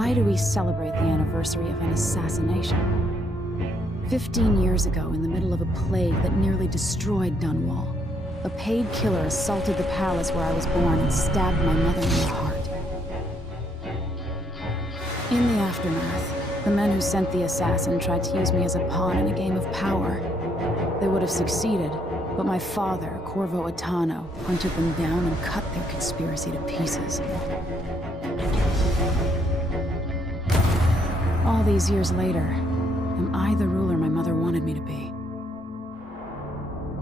Why do we celebrate the anniversary of an assassination? 15 years ago, in the middle of a plague that nearly destroyed Dunwall, a paid killer assaulted the palace where I was born and stabbed my mother in the heart. In the aftermath, the men who sent the assassin tried to use me as a pawn in a game of power. They would have succeeded, but my father, Corvo Attano, hunted them down and cut their conspiracy to pieces. All these years later, am I the ruler my mother wanted me to be?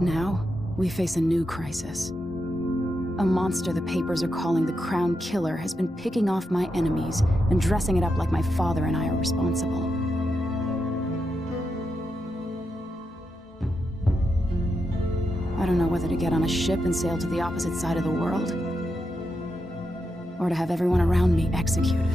Now, we face a new crisis. A monster the papers are calling the Crown Killer has been picking off my enemies and dressing it up like my father and I are responsible. I don't know whether to get on a ship and sail to the opposite side of the world, or to have everyone around me executed.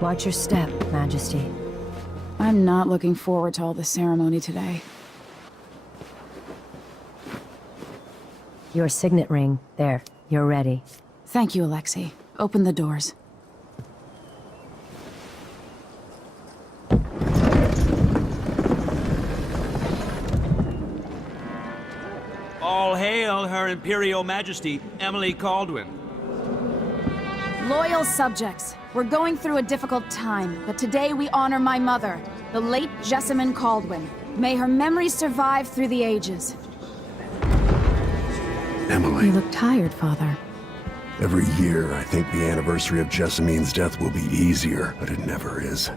Watch your step, Majesty. I'm not looking forward to all the ceremony today. Your signet ring. There. You're ready. Thank you, Alexei. Open the doors. All hail Her Imperial Majesty, Emily Caldwin. Loyal subjects, we're going through a difficult time, but today we honor my mother, the late Jessamine Caldwin. May her memory survive through the ages. Emily. You look tired, Father. Every year, I think the anniversary of Jessamine's death will be easier, but it never is.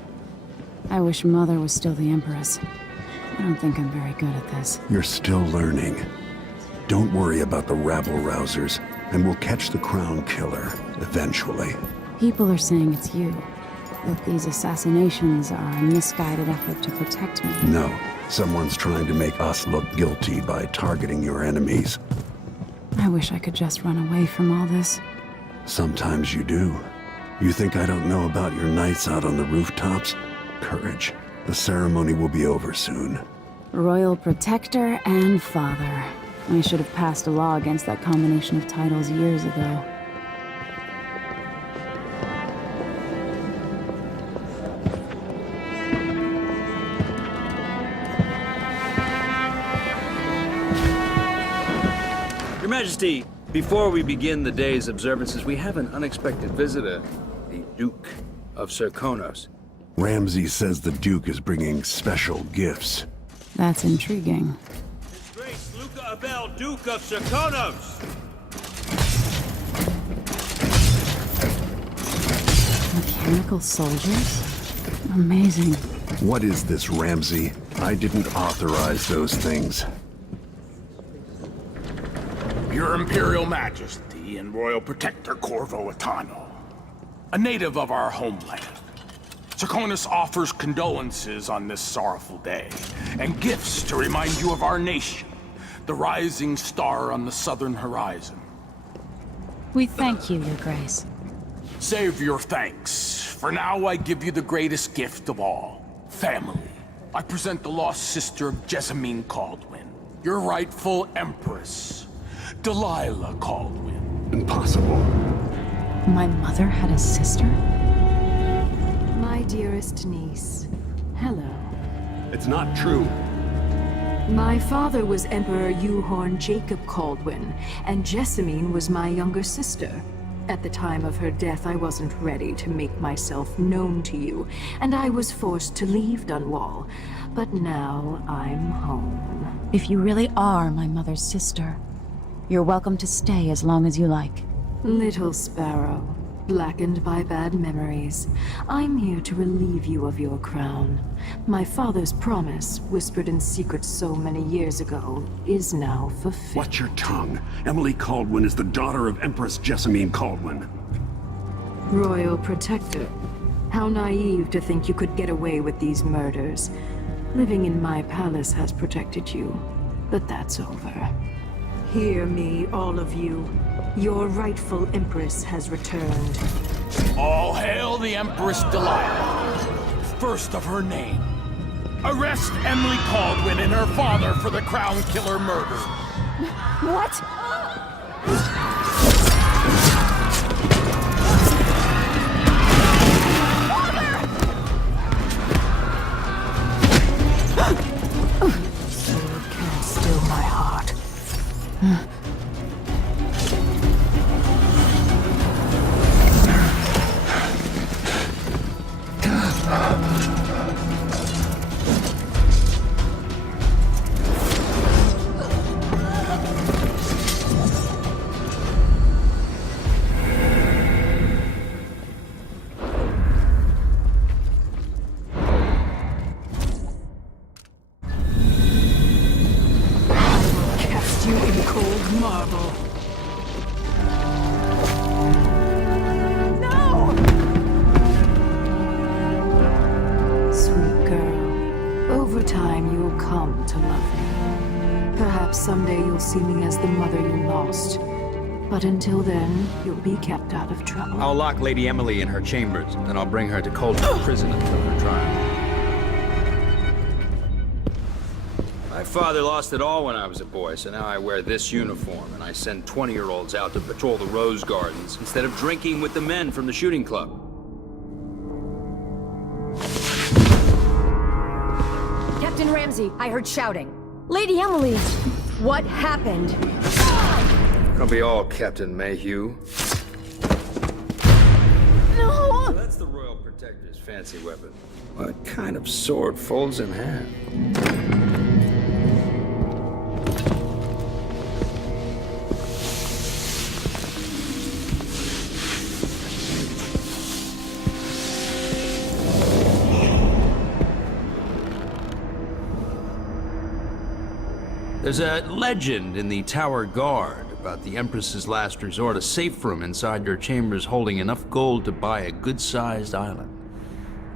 I wish Mother was still the Empress. I don't think I'm very good at this. You're still learning. Don't worry about the rabble-rousers, and we'll catch the Crown Killer, eventually. People are saying it's you. That these assassinations are a misguided effort to protect me. No, someone's trying to make us look guilty by targeting your enemies. I wish I could just run away from all this. Sometimes you do. You think I don't know about your nights out on the rooftops? Courage. The ceremony will be over soon. Royal Protector and Father. I should have passed a law against that combination of titles years ago. Your Majesty, before we begin the day's observances, we have an unexpected visitor, the Duke of Serkonos. Ramsay says the Duke is bringing special gifts. That's intriguing. His Grace Luca Abel, Duke of Serkonos! Mechanical soldiers? Amazing. What is this, Ramsay? I didn't authorize those things. Your Imperial Majesty and Royal Protector Corvo Attano, a native of our homeland. Serkonos offers condolences on this sorrowful day, and gifts to remind you of our nation, the rising star on the southern horizon. We thank you, Your Grace. Save your thanks. For now, I give you the greatest gift of all, family. I present the lost sister of Jessamine Caldwin, your rightful Empress, Delilah Caldwin. Impossible. My mother had a sister? My dearest niece, hello. It's not true. My father was Emperor Euhorn Jacob Caldwin, and Jessamine was my younger sister. At the time of her death, I wasn't ready to make myself known to you, and I was forced to leave Dunwall. But now I'm home. If you really are my mother's sister, you're welcome to stay as long as you like. Little sparrow, blackened by bad memories, I'm here to relieve you of your crown. My father's promise, whispered in secret so many years ago, is now fulfilled. Watch your tongue. Emily Caldwin is the daughter of Empress Jessamine Caldwin. Royal Protector, how naive to think you could get away with these murders. Living in my palace has protected you, but that's over. Hear me, all of you. Your rightful Empress has returned. All hail the Empress Delilah, first of her name. Arrest Emily Caldwin and her father for the Crown Killer murder. What? Sword can't still my heart. Cast you in cold marble. Sweet girl, over time you'll come to love me. Perhaps someday you'll see me as the mother you lost. But until then, you'll be kept out of trouble. I'll lock Lady Emily in her chambers, then I'll bring her to Coldman Prison until her trial. My father lost it all when I was a boy, so now I wear this uniform, and I send 20-year-olds out to patrol the Rose Gardens instead of drinking with the men from the shooting club. Captain Ramsey, I heard shouting. Lady Emily, what happened? Don't be all Captain Mayhew. No! That's the Royal Protector's fancy weapon. What kind of sword folds in half? There's a legend in the Tower Guard about the Empress's last resort, a safe room inside her chambers holding enough gold to buy a good-sized island.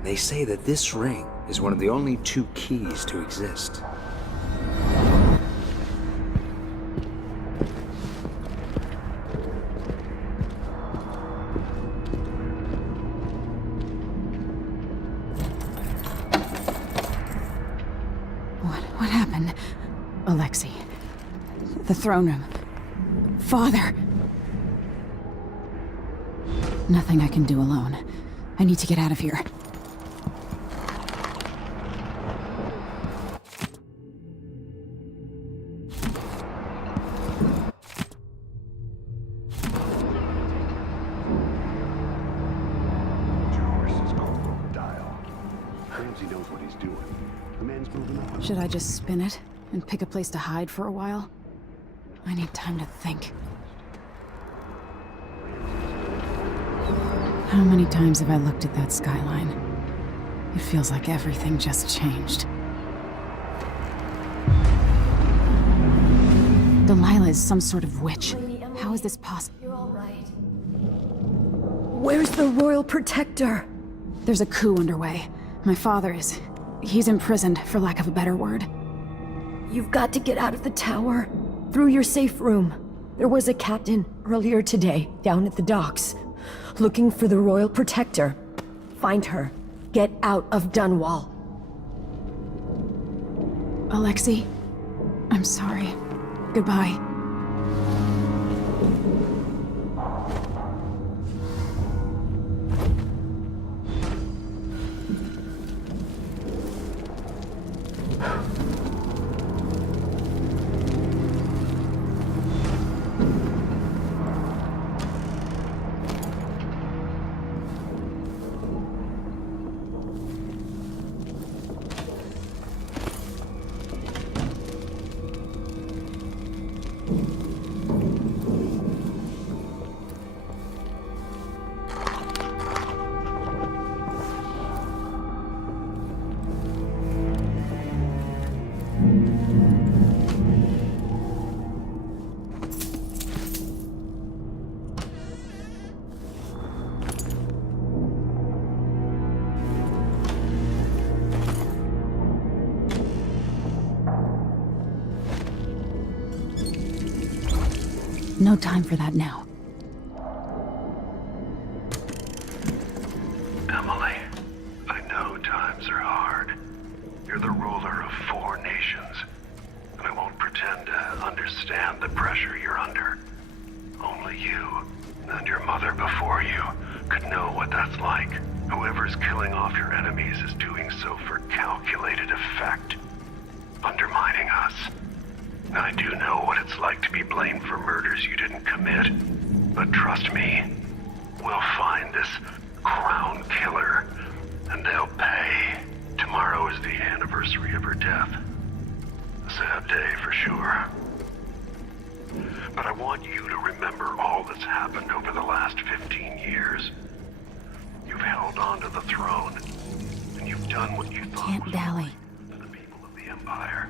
They say that this ring is one of the only 2 keys to exist. What happened? Alexei. The throne room. Father! Nothing I can do alone. I need to get out of here. Should I just spin it and pick a place to hide for a while? I need time to think. How many times have I looked at that skyline? It feels like everything just changed. Delilah is some sort of witch. How is this possible? You're all right. Where's the Royal Protector? There's a coup underway. My father is... he's imprisoned, for lack of a better word. You've got to get out of the tower. Through your safe room. There was a captain earlier today, down at the docks, looking for the Royal Protector. Find her. Get out of Dunwall. Alexei, I'm sorry. Goodbye. No time for that now. Emily, I know times are hard. You're the ruler of 4 nations, and I won't pretend to understand the pressure you're under. Only you, and your mother before you, could know what that's like. Whoever's killing off your enemies is doing so for calculated effect, undermining us. I do know what it's like to be blamed for murders you didn't commit, but trust me, we'll find this crown killer, and they'll pay. Tomorrow is the anniversary of her death. A sad day for sure. But I want you to remember all that's happened over the last 15 years. You've held on to the throne, and you've done what you thought Can't was dally. right for the people of the Empire.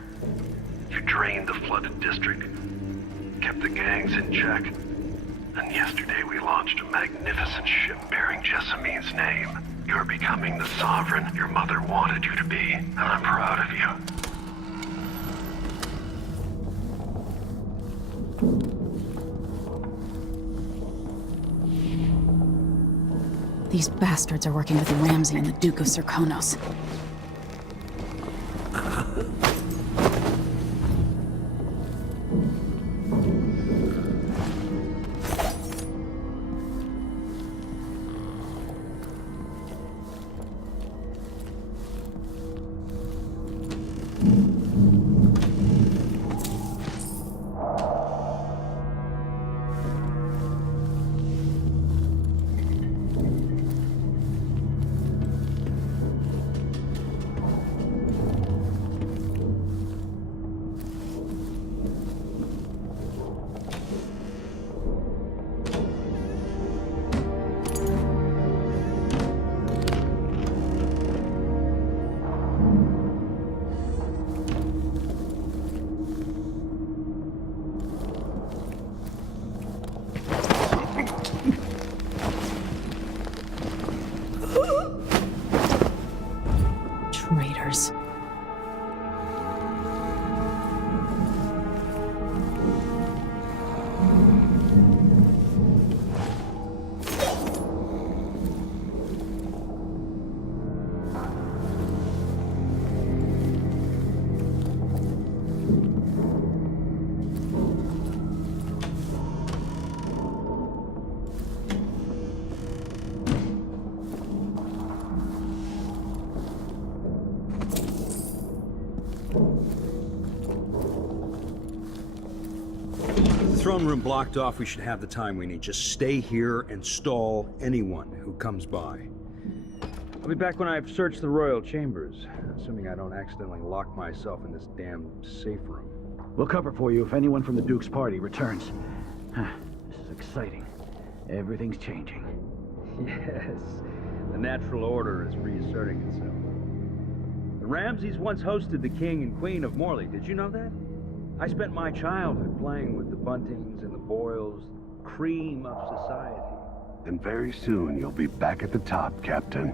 You drained the flooded district, kept the gangs in check, and yesterday we launched a magnificent ship bearing Jessamine's name. You're becoming the sovereign your mother wanted you to be, and I'm proud of you. These bastards are working with Ramsay and the Duke of Serkonos. Traitors. Throne room blocked off. We should have the time we need. Just stay here and stall anyone who comes by. I'll be back when I've searched the royal chambers, assuming I don't accidentally lock myself in this damn safe room. We'll cover for you if anyone from the Duke's party returns. This is exciting. Everything's changing. Yes, the natural order is reasserting itself. The Ramsays once hosted the king and queen of Morley. Did you know that? I spent my childhood playing with the Buntings and the Boyles, cream of society. And very soon you'll be back at the top, Captain.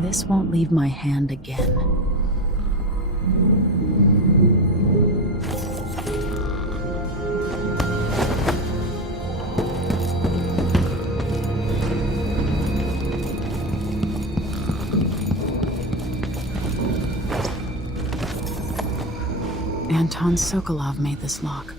This won't leave my hand again. Anton Sokolov made this lock.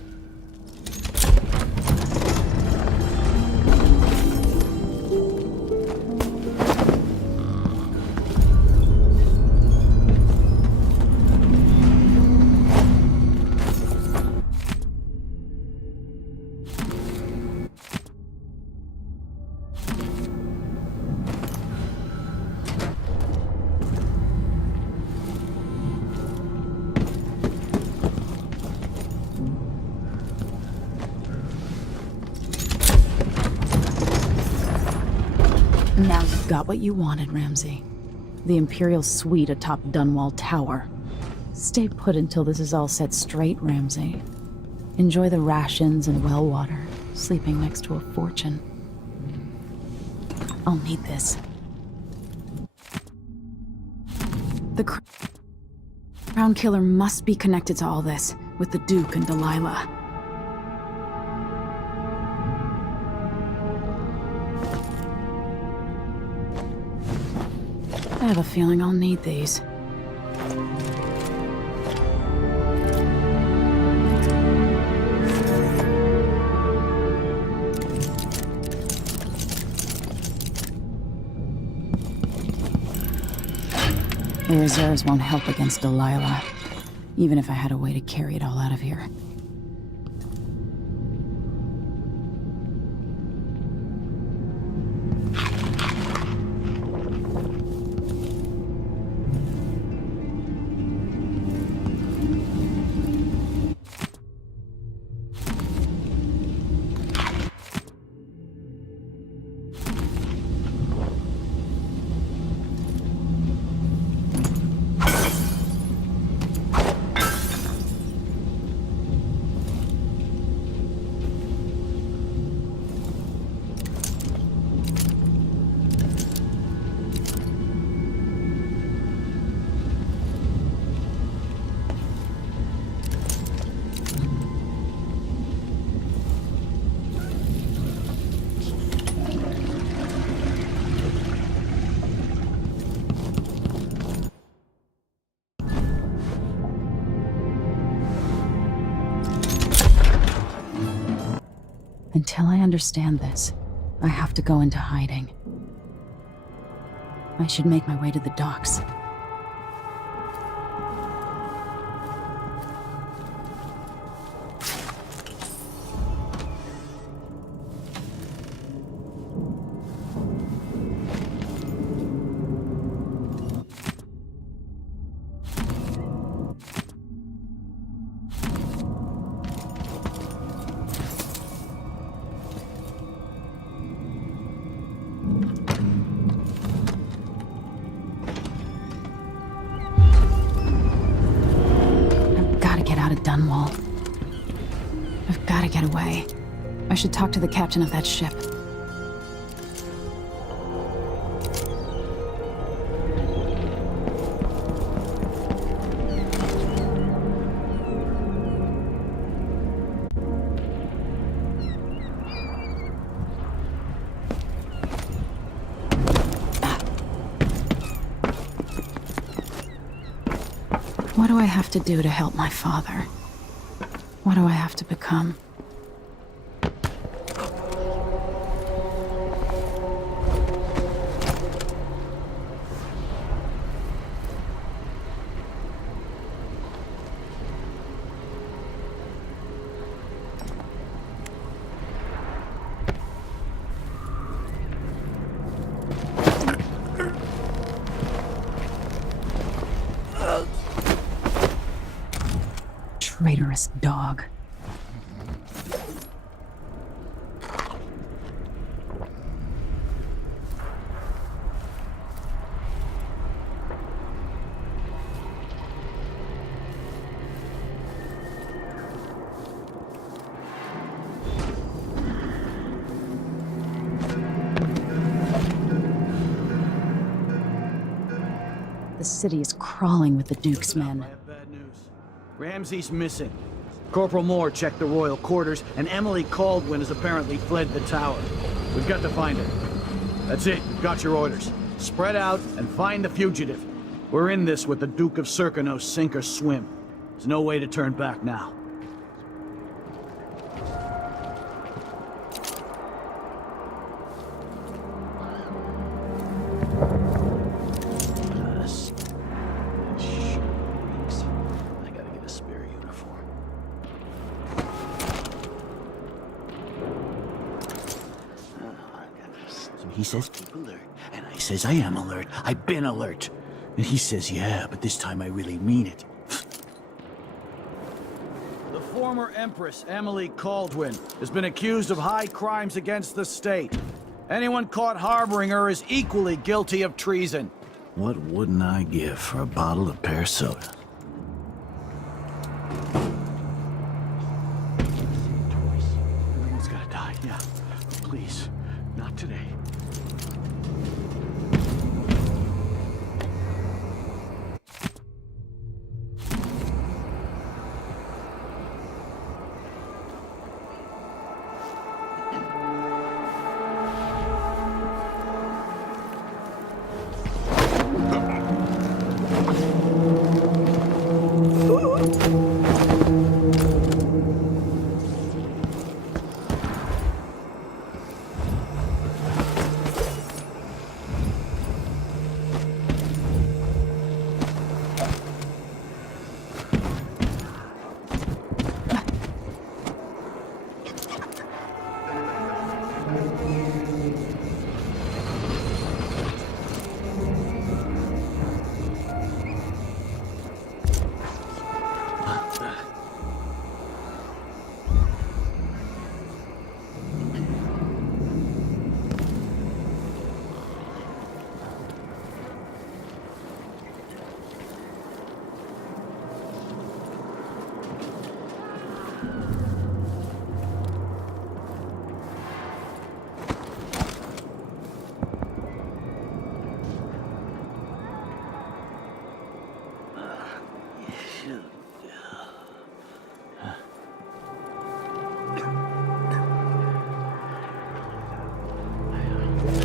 Now you've got what you wanted, Ramsay. The Imperial suite atop Dunwall Tower. Stay put until this is all set straight, Ramsay. Enjoy the rations and well water, sleeping next to a fortune. I'll need this. The Crown Killer must be connected to all this, with the Duke and Delilah. I have a feeling I'll need these. The reserves won't help against Delilah, even if I had a way to carry it all out of here. Until I understand this, I have to go into hiding. I should make my way to the docks. Dunwall. I've got to get away. I should talk to the captain of that ship. What do I have to do to help my father? What do I have to become? Traitorous dog. The city is crawling with the Duke's men. I have bad news. Ramsay's missing. Corporal Moore checked the royal quarters, and Emily Caldwin has apparently fled the tower. We've got to find her. That's it. We've got your orders. Spread out and find the fugitive. We're in this with the Duke of Serkino, sink or swim. There's no way to turn back now. He says, keep alert. And I says, I am alert. I've been alert. And he says, yeah, but this time I really mean it. The former Empress, Emily Caldwin, has been accused of high crimes against the state. Anyone caught harboring her is equally guilty of treason. What wouldn't I give for a bottle of pear soda? Everyone's gotta die, yeah. But please, not today.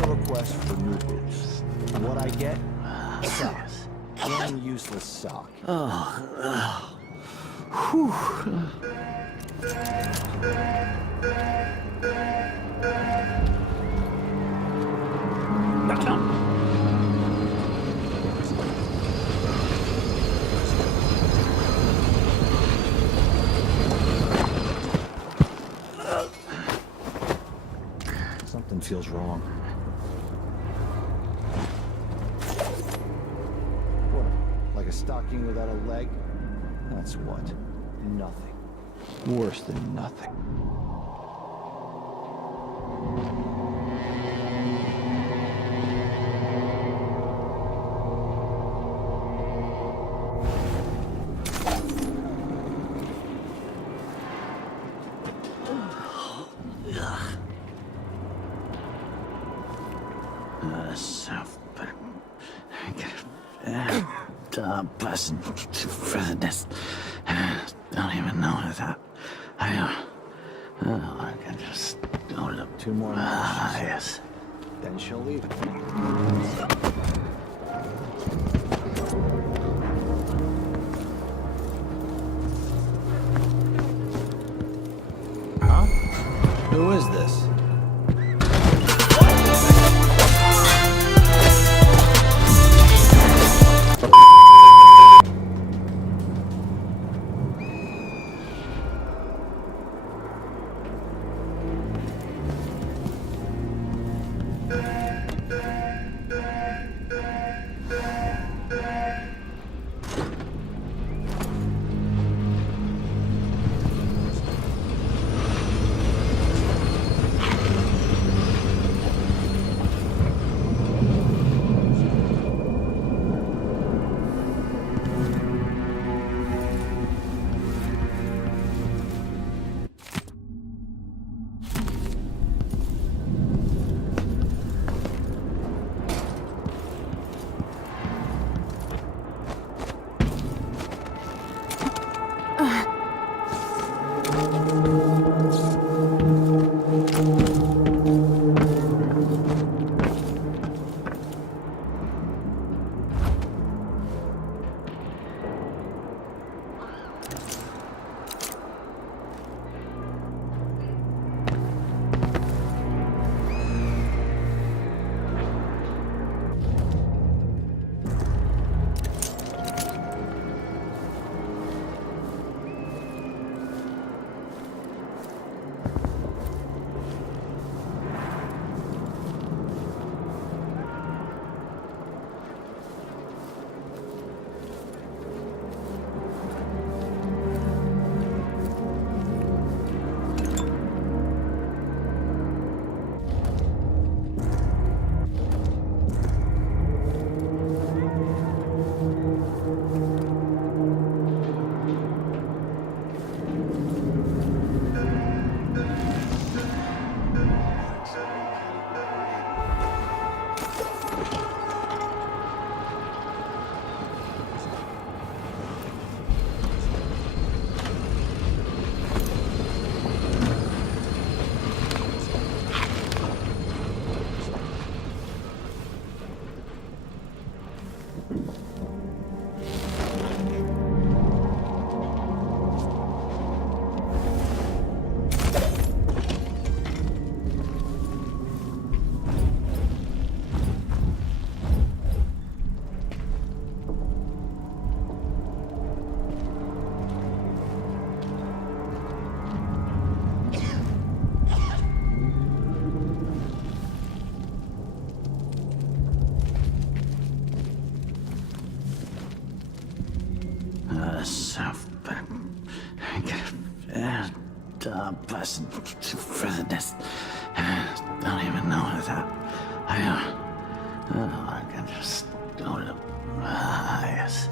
Request for new boots. What I get? Socks. One useless sock. Something feels wrong. What? Like a stocking without a leg? That's what? Nothing. Worse than nothing. Don't even know that. I can just load up 2 more minutes. yes. Then she'll leave. Huh? Who is this? Blessed for this. Don't even know that. I can just go to the. Yes.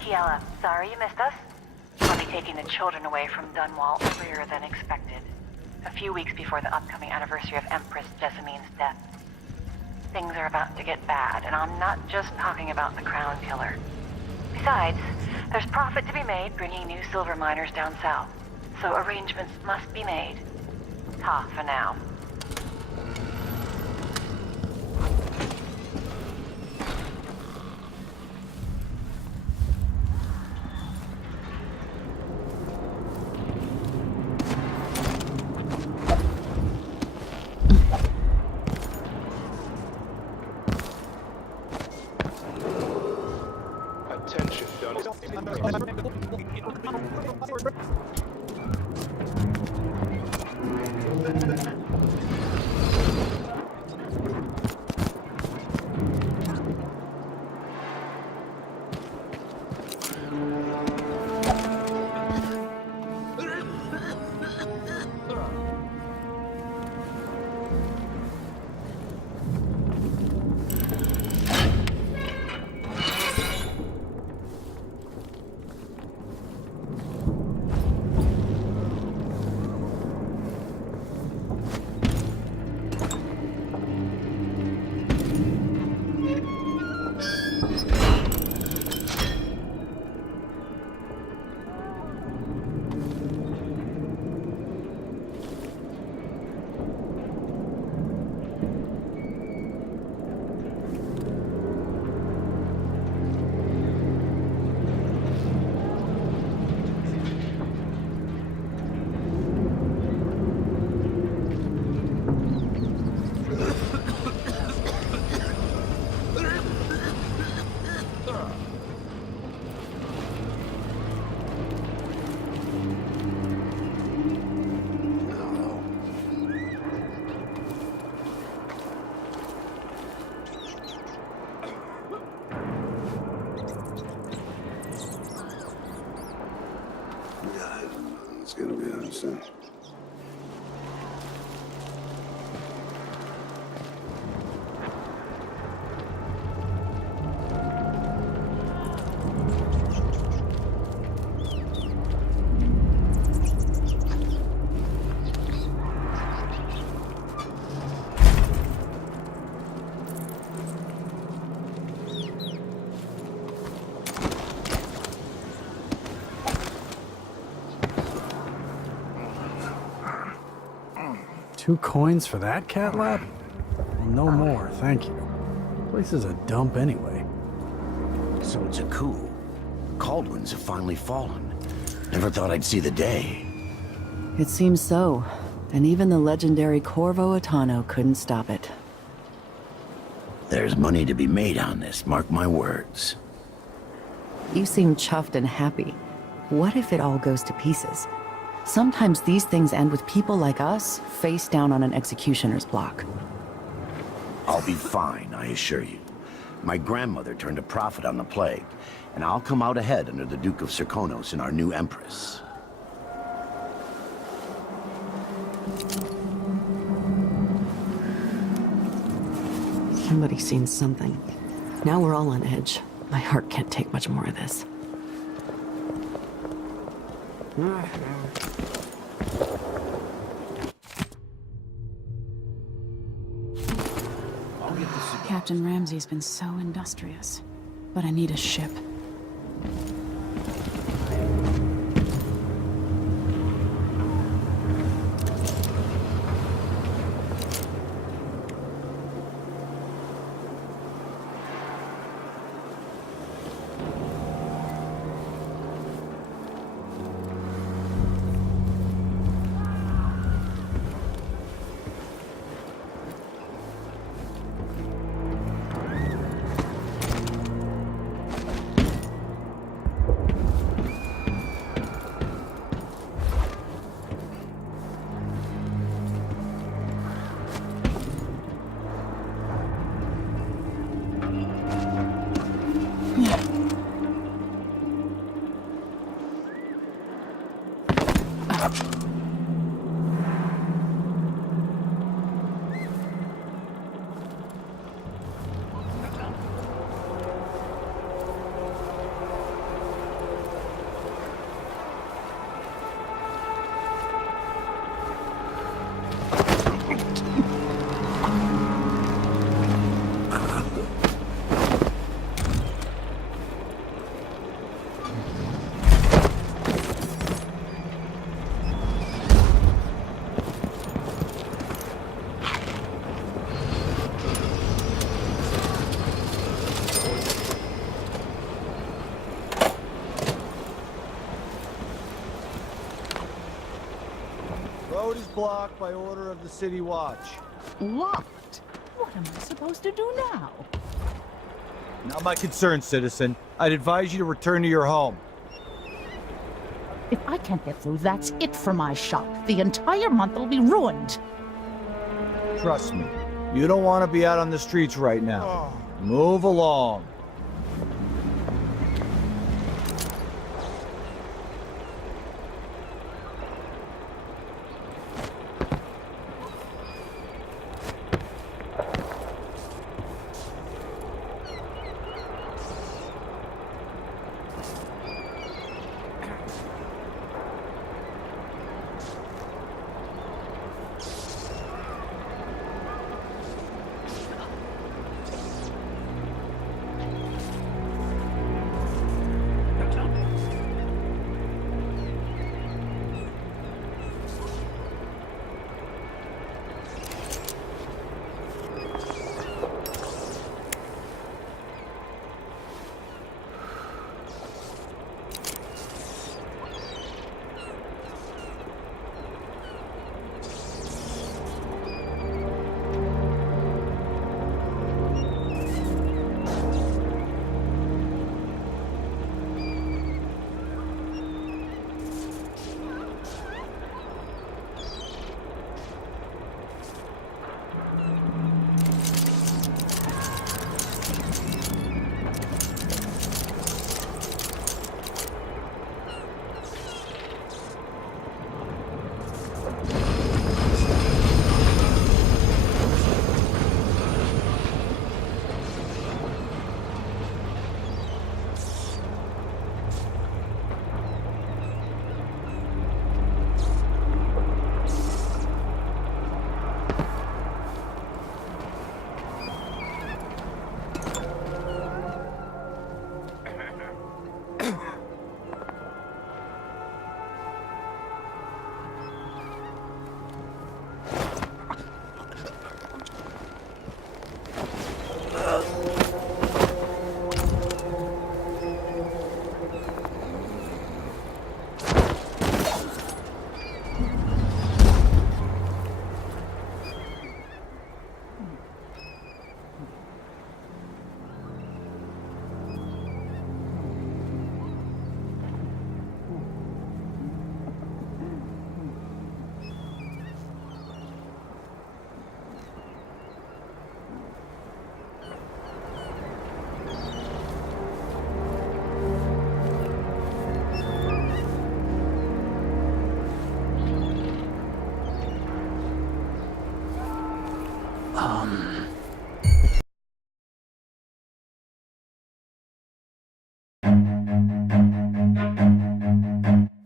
Kiela, sorry you missed us. I'll be taking the children away from Dunwall earlier than expected. A few weeks before the upcoming anniversary of Empress Jessamine's death. Things are about to get bad, and I'm not just talking about the Crown Killer. Besides, there's profit to be made bringing new silver miners down south, so arrangements must be made. Ta for now. Attention, It's gonna be on soon. Two coins for that cat lab? Well, no more, thank you. Place is a dump anyway. So it's a coup. Caldwins have finally fallen. Never thought I'd see the day. It seems so. And even the legendary Corvo Attano couldn't stop it. There's money to be made on this, mark my words. You seem chuffed and happy. What if it all goes to pieces? Sometimes these things end with people like us face down on an executioner's block. I'll be fine, I assure you. My grandmother turned a profit on the plague, and I'll come out ahead under the Duke of Serkonos and our new Empress. Somebody's seen something. Now we're all on edge. My heart can't take much more of this. Captain Ramsey's been so industrious, but I need a ship. road is blocked by order of the City Watch. What? What am I supposed to do now? Not my concern, citizen. I'd advise you to return to your home. If I can't get through, that's it for my shop. The entire month will be ruined. Trust me, you don't want to be out on the streets right now. Move along.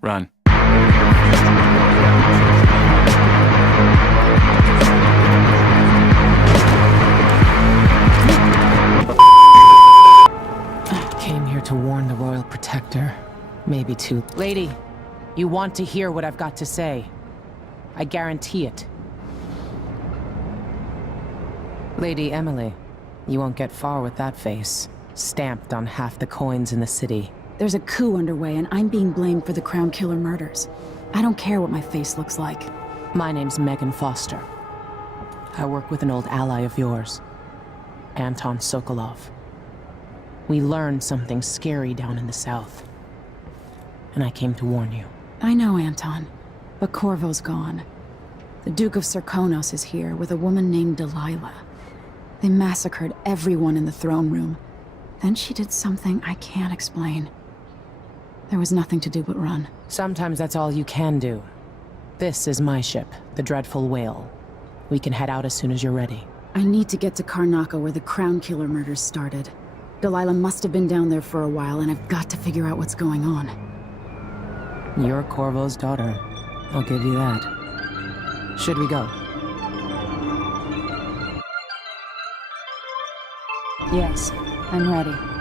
Run. Came here to warn the Royal Protector. Maybe to... Lady, you want to hear what I've got to say. I guarantee it. Lady Emily, you won't get far with that face. Stamped on half the coins in the city. There's a coup underway, and I'm being blamed for the Crown Killer murders. I don't care what my face looks like. My name's Megan Foster. I work with an old ally of yours, Anton Sokolov. We learned something scary down in the south, and I came to warn you. I know, Anton, but Corvo's gone. The Duke of Serkonos is here with a woman named Delilah. They massacred everyone in the throne room. Then she did something I can't explain. There was nothing to do but run. Sometimes that's all you can do. This is my ship, the Dreadful Whale. We can head out as soon as you're ready. I need to get to Karnaca where the Crown Killer murders started. Delilah must have been down there for a while, and I've got to figure out what's going on. You're Corvo's daughter. I'll give you that. Should we go? Yes, I'm ready.